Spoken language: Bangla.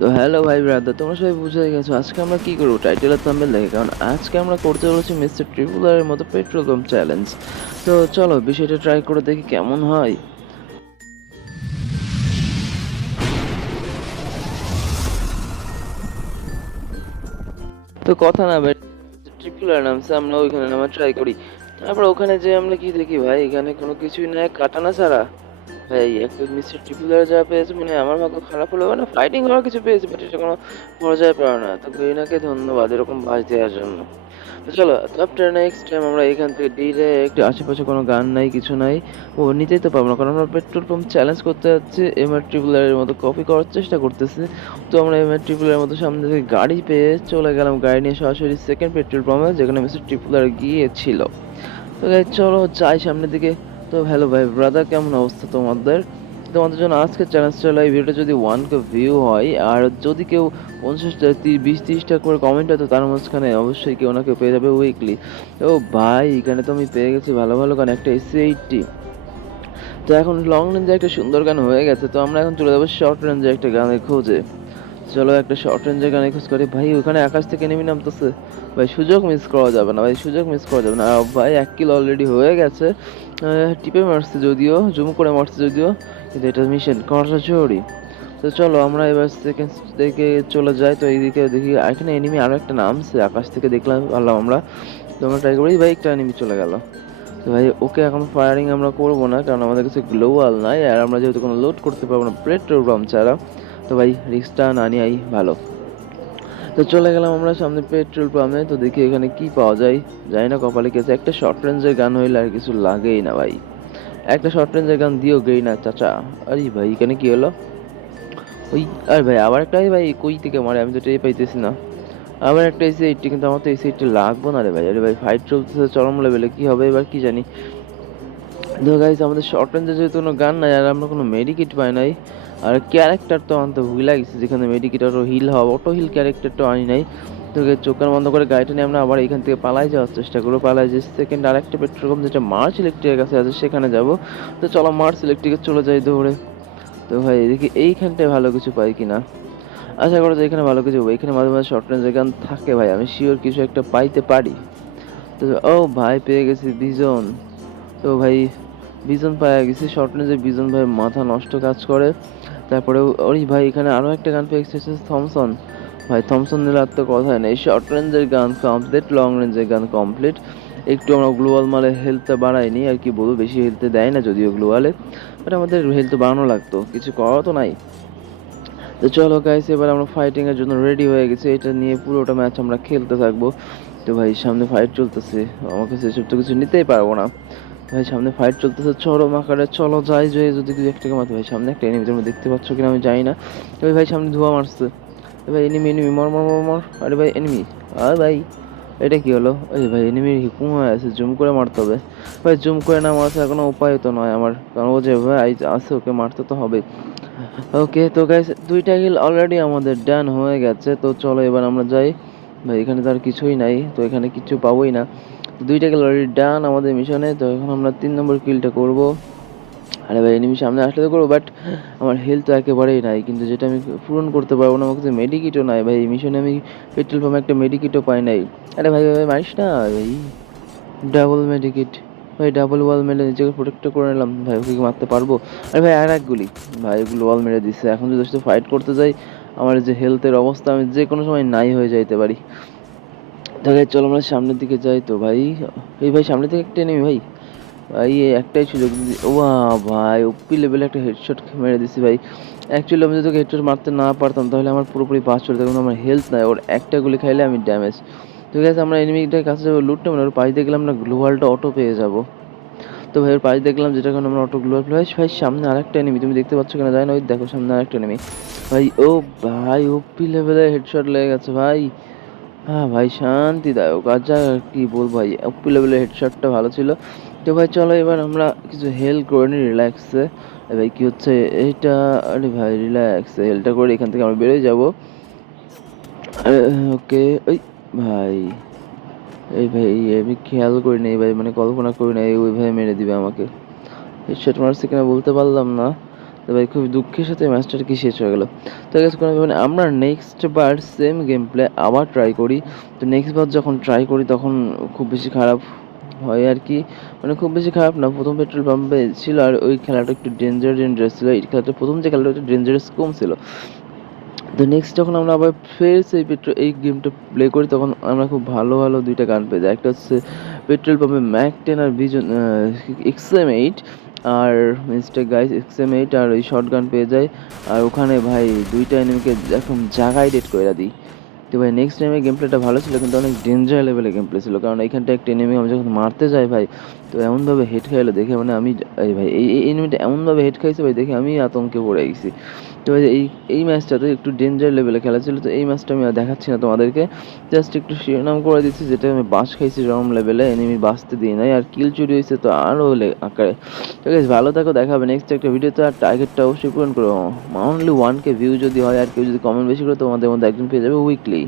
তো হ্যালো ভাই ব্রাদার, তোমরা সবাই বুঝে গেছো আজকে আমরা কি করবো টাইটেল আর থাম্বনেল দেখে। কারণ আজকে আমরা করতে বলেছি মিস্টার ট্রিপুলারের মতো পেট্রোল পাম্প চ্যালেঞ্জ। তো চলো বিষয়টা ট্রাই করে দেখি কেমন হয়। তো কথা না ভাই, ট্রিপুলার নামছে, আমরা ওইখানে নামা ট্রাই করি। তারপর ওখানে যে আমরা কি দেখি ভাই, এখানে কোনো কিছুই নাই কাটানা ছাড়া। ভাই একটা মিস্টার ট্রিপুলার যা পেয়েছে, মানে আমার ভাগ্য খারাপ হলেও না, ফাইটিং হওয়ার কিছু পেয়েছে, বাট এটা কোনো পর্যায়ে পারে না। তো গরিনাকে ধন্যবাদ এরকম বাজ দেওয়ার জন্য। তো চলো আফটার নেক্সট টাইম আমরা এখান থেকে ডিরেক্ট, আশেপাশে কোনো গান নাই কিছু নাই, ও নিতেই তো পারবো না, কারণ আমরা পেট্রোল পাম্প চ্যালেঞ্জ করতে যাচ্ছি, এমআর ট্রিপুলারের মতো কপি করার চেষ্টা করতেছি। তো আমরা এমআর ট্রিপুলারের মতো সামনে থেকে গাড়ি পেয়ে চলে গেলাম, গাড়ি নিয়ে সরাসরি সেকেন্ড পেট্রোল পাম্পে যেখানে মিস্টার ট্রিপুলার গিয়েছিল। তো guys, চলো যাই সামনের দিকে। তো হ্যালো ভাই ব্রাদার, কেমন অবস্থা তোমাদের? তোমাদের জন্য আজকে চ্যালেঞ্জ চলে, এই ভিডিওটা যদি 1K ভিউ হয় আর যদি কেউ 50টা 20-30টা করে কমেন্ট হয়, তো তার মাঝখানে অবশ্যই কেউ না কেউ পেয়ে যাবে উইকলি। ও ভাই এখানে তো আমি পেয়ে গেছি ভালো ভালো গান, একটা SC80। তো এখন লং রেঞ্জে একটা সুন্দর গান হয়ে গেছে, তো আমরা এখন চলে যাবো শর্ট রেঞ্জে একটা গানের খোঁজে। চলো একটা শর্ট রেঞ্জের গানে খোঁজ করি। ভাই ওখানে আকাশ থেকে নেমে নামতেছে, ভাই সুযোগ মিস করা যাবে না, ভাই সুযোগ মিস করা যাবে না। আর ভাই 1 কিলো অলরেডি হয়ে গেছে। টিপে মারছে যদিও, জুম করে মারছে যদিও, কিন্তু এটা মিশন করা জরুরি। তো চলো আমরা এবার সেকেন্ড থেকে চলে যাই। তো এইদিকে দেখি এখানে এনিমি আরো একটা নামছে, আকাশ থেকে দেখলাম পারলাম আমরা। তো আমরা ট্রাই করি, ভাই একটা এনিমি চলে গেল। তো ভাই ওকে এখন ফায়ারিং আমরা করবো না, কারণ আমাদের কাছে গ্লোয়াল নাই, আর আমরা যেহেতু কোনো লোড করতে পারবো না পেট্রোল পাম্প ছাড়া। তো ভাই রিস্কটা না নিয়েই ভালো। তো চলে গেলাম আমরা সামনে পেট্রোল পাম্পে, তো দেখি এখানে কি পাওয়া যায়। জানি না কপালে গেছে, একটা শর্ট রেঞ্জের গান হইলে আর কিছু লাগেই না ভাই। একটা শর্ট রেঞ্জের গান দিও গেই না চাচা। আরে ভাই এখানে কি হলো? ওই আর ভাই আবার একটা, ভাই কই থেকে মারে আমি তো টের পাইতেছি না। আবার একটা SC80, কিন্তু আমার তো SC80 লাগবো না রে ভাই। আরে ভাই ফাইট চলতেছে চরম লেভেলে, কি হবে এবার কি জানি। তো গাইস আমাদের শর্ট রেঞ্জে যেহেতু কোনো গান নাই, আর আমরা কোনো মেডিকিট পাই নাই, আর ক্যারেক্টার তো আনতে ভুলে গেছি, যেখানে মেডিকিট আরো হিল হওয়া অটো হিল ক্যারেক্টারটা আনি নাই। তো চোখের বন্ধ করে গাড়িটা নিয়ে আমরা আবার এখান থেকে পালাই যাওয়ার চেষ্টা করবো। পালাই যে সেকেন্ড আরেকটা পেট্রোল পাম্প যেটা মার্চ ইলেকট্রিকের কাছে আছে সেখানে যাব। তো চলো মার্চ ইলেকট্রিকে চলে যাই দৌড়ে। তো ভাই দেখি এইখানটায় ভালো কিছু পাই কিনা, আশা করা যায় এখানে ভালো কিছু হবে। এখানে মাঝে মাঝে শর্ট রেঞ্জের গান থাকে ভাই, আমি শিওর কিছু একটা পাইতে পারি। তো ও ভাই পেয়ে গেছি বিজন। তো ভাই বিজন পাওয়া গেছি, শর্ট রেঞ্জে বিজন ভাই মাথা নষ্ট কাজ করে। তারপরে ওই ভাই এখানে আরো একটা গান পেয়ে গেছি, থমসন। ভাই থমসন নিলে আর তো কথাই নেই, শর্ট রেঞ্জের গান কমপ্লিট, লং রেঞ্জের গান কমপ্লিট। একটু আমরা গ্লোয়াল মালে হেলথটা বাড়াইনি, আর কি বলবো, বেশি হেলথে দেয় না যদিও গ্লোয়ালে, বাট আমাদের হেলথ বাড়ানো লাগতো, কিছু করা তো নাই। তো চলো গাইস এবার আমরা ফাইটিং এর জন্য রেডি হয়ে গেছি, এটা নিয়ে পুরোটা ম্যাচ আমরা খেলতে থাকবো। তো ভাই সামনে ফাইট চলতেছে, আমাকে সেসব তো কিছু নিতেই পারবো না। ভাই সামনে ফাইট চলতেছে চরম আকারে, চলো যাই যাই যদি কিছু একটা মারতে। ভাই সামনে একটা এনিমি, তোমরা দেখতে পাচ্ছ কিনা আমি জানি না। ওই ভাই সামনে ধোঁয়া মারছে, ভাই এনিমি এনিমি মর মর মর মর। আরে ভাই এনিমি, আর ভাই এটা কি হলো? এই ভাই এনিমি হুকুম হয়ে আছে, জুম করে মারতে হবে। ভাই জুম করে না মারতে কোনো উপায় তো নয় আমার, কারণ ও যে ভাই আছে ওকে মারতে তো হবে। ওকে তো গাইস দুইটা কিল অলরেডি আমাদের ডান হয়ে গেছে। তো চলো এবার আমরা যাই। ভাই এখানে তো আর কিছুই নাই, তো এখানে কিছু পাবোই না। দুইটা কিল অলরেডি ডান আমাদের মিশনে, তো এখন আমরা 3 নম্বর কিলটা করব। আরে ভাই এনিমি সামনে আসলে তো করবো, বাট আমার হেলথ তো একেবারেই নাই, কিন্তু যেটা আমি পূরণ করতে পারবো না। আমার কাছে মেডিকিটও নাই ভাই, এই মিশনে আমি পেট্রোল পাম্পে একটা মেডিকিটও পাই নাই। আরে ভাই ভাই মারিস না ভাই, ডাবল মেডিকিট। ভাই ডাবল ওয়াল মেরে নিজেকে প্রোটেক্ট করে নিলাম, ভাই ওকে কি মারতে পারবো? আরে ভাই আর এক গুলি, ভাই এগুলো ওয়াল মেরে দিচ্ছে। এখন যদি ওর সাথে ফাইট করতে যাই, আমার যে হেলথের অবস্থা, আমি যে কোনো সময় নাই হয়ে যাইতে পারি। তাহলে চলো আমরা সামনের দিকে যাই। তো ভাই এই ভাই সামনে থেকে একটা এনিমি ভাই, ভাই এই একটাই সুযোগ। ওয়াও ভাই ওপি লেভেলে একটা হেডশট মেরে দিছি ভাই। অ্যাকচুয়ালি আমি যদি ওকে হেডশট মারতে না পারতাম তাহলে আমার পুরোপুরি পাস চলে যেত, কিন্তু আমার হেলথ নাই, ওর একটা গুলি খাইলে আমি ড্যামেজ। তো গেছে আমরা এনিমিটার কাছে যাবো, লুটটা মানে ওর পাশ দেখলাম না গ্লোয়ালটা অটো পেয়ে যাবো। তো ভাই ওর পাশ দেখলাম, যেটা কারণে আমরা অটো গ্লোয়াল ভাই ভাই সামনে আরেকটা এনিমি, তুমি দেখতে পাচ্ছ কিনা জানি না, ওই দেখো সামনে আরেকটা এনিমি। ভাই ও ভাই ওপি লেভেলে হেডশট লেগে গেছে ভাই। হ্যাঁ ভাই শান্তিদায়ক, আর যা কি বলবো ভাই, ওপি লেভেলের হেডশটটা ভালো ছিল। তো ভাই চলো এবার আমরা কিছু হেল করে নিই রিল্যাক্সে। ভাই কি হচ্ছে এইটা? আরে ভাই রিল্যাক্সে হেলটা করে এখান থেকে আমরা বেরোয় যাবো। ওকে ওই ভাই, এই ভাই আমি খেয়াল করি নাই ভাই, মানে কল্পনা করি নাই ওই ভাই মেরে দিবে আমাকে। হেডশট মারছে কিনা বলতে পারলাম না। তো ভাই খুবই দুঃখের সাথে ম্যাচটা আর কি শেষ হয়ে গেল। তো গেস কোনো ব্যাপার না, আমরা নেক্সট বার সেম গেম প্লে আবার ট্রাই করি। তো নেক্সট বার যখন ট্রাই করি তখন খুব বেশি খারাপ হয় আর কি, মানে খুব বেশি খারাপ না, প্রথম পেট্রোল পাম্পে ছিল আর ওই খেলাটা একটু ডেঞ্জারাস ছিল। এই খেলাটা প্রথম যে খেলাটা একটু ডেঞ্জারাস কম ছিল। তো নেক্সট যখন আমরা আবার ফের সেই এই গেমটা প্লে করি তখন আমরা খুব ভালো ভালো দুইটা গান পেয়ে যাই। একটা হচ্ছে পেট্রোল পাম্পে ম্যাক 10 আর বিজন XM8 আর মিস্টার গাইস XM8 আর ওই শর্ট গান পেয়ে যায়। আর ওখানে ভাই দুইটা এনিমিকে একদম জাগায় ডেট করে দিই। তো ভাই নেক্সট টাইমে গেম প্লেটা ভালো ছিল কিন্তু অনেক ডেঞ্জার লেভেলের গেম প্লে ছিল, কারণ এইখানটা একটা এনিমি আমি যখন মারতে যাই ভাই, তো এমনভাবে হেড খাইলো দেখে মানে আমি এই ভাই এই এনিমিটা এমনভাবে হেড খাইছে ভাই দেখে আমি আতঙ্কে পড়ে গেছি। তো ভাই এই ম্যাচটাতে একটু ডেঞ্জার লেভেলে খেলা ছিল, তো এই ম্যাচটা আমি আর দেখাচ্ছি না তোমাদেরকে, জাস্ট একটু শিরোনাম করে দিচ্ছি যেটা আমি বাস খাইছি রকম লেভেলে, এনিমি বাঁচতে দিই নাই আর কিল চুরি হয়েছে তো আরও আকারে। তো গাইস ভালো থাকো, দেখা হবে নেক্সট একটা ভিডিওতে, আর টার্গেটটা অবশ্যই পূরণ করো। অনলি 1K ভিউ যদি হয় আর কেউ যদি কমেন্ট বেশি করে তোমাদের মধ্যে একজন পেয়ে যাবে উইকলি।